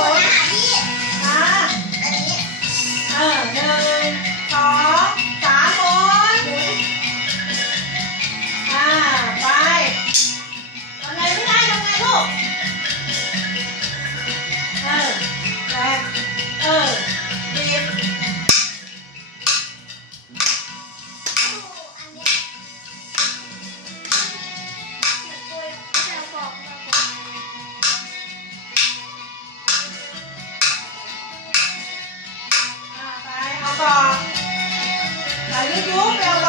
我才满 อย่